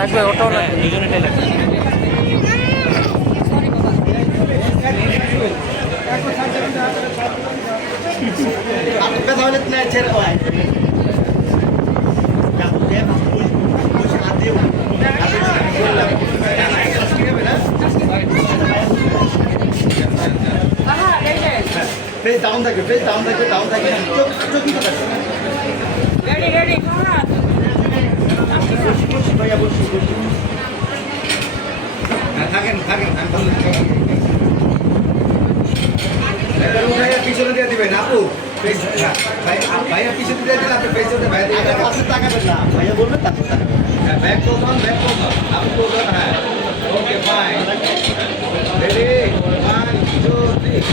লাগবে, ওটাও লাগবে, দুজনেটাই লাগবে। ফেস ডাউন থাকবে, ফেস ডাউন থাকবে, ডাউন থাকবে, চোখ কি কথা? রেডি বসি ভাইয়া, বসি বসি। থাকেন থাকেন, আমি বললাম এবার উঠাইয়া পিছনে দিয়ে দিবেন আপু। ভাইয়া পিছনে দিয়ে দিলে আপনি পেছনে দিয়ে ভাইয়া দিয়ে আগে পাশে তাকাবেন না, ভাইয়া বলবেন তারপর তাকাবেন। ব্যাক করুন, ব্যাক করুন, আপু করুন। হ্যাঁ, ওকে ফাইন, রেডি, 1 2 3।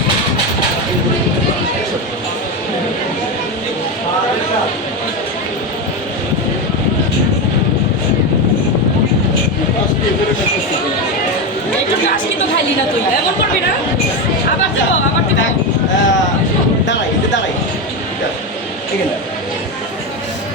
একটু কাশকি তো খাইলি না তুই, এমন করবি না। আবার দেবো, আবার দেবো। দাঁড়াই, দাঁড়াই, ঠিক আছে, ঠিক আছে।